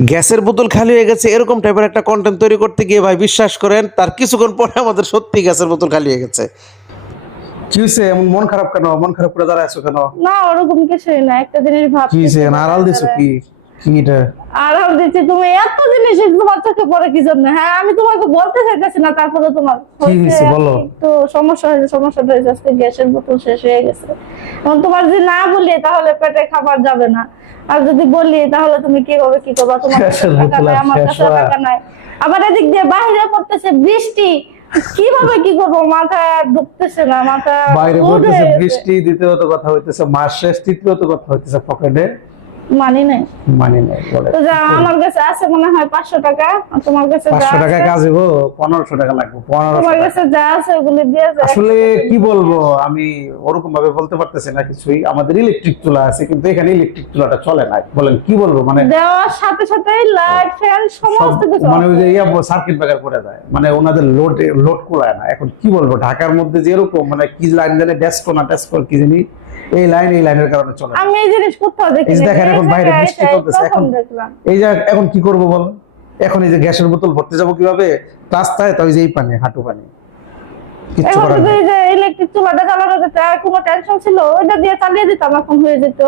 গ্যাসের বোতল খালি হয়ে গেছে এরকম টাইপের একটা কন্টেন্ট তৈরি করতে গিয়ে ভাই বিশ্বাস করেন তার কিছুক্ষণ পরে আমাদের সত্যি গ্যাসের বোতল খালি হয়ে গেছে। কি হয়েছে এমন মন খারাপ কেন? মন খারাপ করে দাঁড়ায় আছো কেন? না ওরকম কিছুই না, একটা জিনিস কি ভাবছি। হয়েছে? আড়াল দিছো কি? কি এটা? আড়াল দিচ্ছি? তুমি এত জিনিস তোমার চোখে পড়ে কি জন্য? হ্যাঁ আমি তোমাকে বলতে চাইতেছি না, তারপরে তোমার কি হয়েছে বলো? তো সমস্যা হয়েছে। সমস্যাটা হয়েছে আজকে গ্যাসের বোতল শেষ হয়ে গেছে। এখন তোমার যদি না বলি তাহলে পেটে খাবার যাবে না, আর যদি বলি তাহলে তুমি কি করবা? তোমার কাছে টাকা নাই, আমার কাছে টাকা নাই, আবার এদিক দিয়ে বাইরে পড়তেছে বৃষ্টি, কিভাবে কি করবো? মাথায় ঢুকতেছে না, মাথা বাইরে পড়তেছে বৃষ্টি, দ্বিতীয়ত কথা হইতেছে মাস শেষ, তৃতীয়ত কথা হইতেছে পকেটে মানি নাই। মানি নাই বলে। তো যা আমার কাছে আছে মনে হয় 500 টাকা, আর তোমার কাছে যা 500 টাকা আছে, কাজ হইব? 1500 টাকা লাগবে। 1500 তোমার কাছে যা আছে ওগুলো দিয়ে যাও। আসলে কি বলবো, আমি ওরকম ভাবে বলতে পারতেছি না কিছুই। আমাদের ইলেকট্রিক চুলা আছে কিন্তু এখানে ইলেকট্রিক চুলাটা চলে না। বলেন কি বলবো, মানে দেওয়ার সাথে সাথে লাইট ফ্যান সমস্ত কিছু মানে ওই যে সার্কিট ব্রেকার পড়ে যায়, মানে ওনাদের লোড কুলায় না। এখন কি বলবো, ঢাকার মধ্যে যেরকম মানে কি লাইন জানে, ডেস্কো না টেস্কো কি জানি, এই লাইনের কারণে চলে না। আমি এই জিনিস কোথাও দেখিনি। এই যে দেখেন এখন বাইরে বৃষ্টি চলতেছে, এখন দেখলাম। এই যে এখন কি করবো বল? এখন এই যে গ্যাসের বোতল ভরতে যাবো কিভাবে? রাস্তায় তো ওই যে এই পানি, হাঁটু পানি, কিচ্ছু এখন করার যদি নেই। এই যে ইলেকট্রিক চুলাটা চালানো যেত, আর কোনো টেনশন ছিল, ওইটা দিয়ে চালিয়ে দিতাম, এখন হয়ে যেত।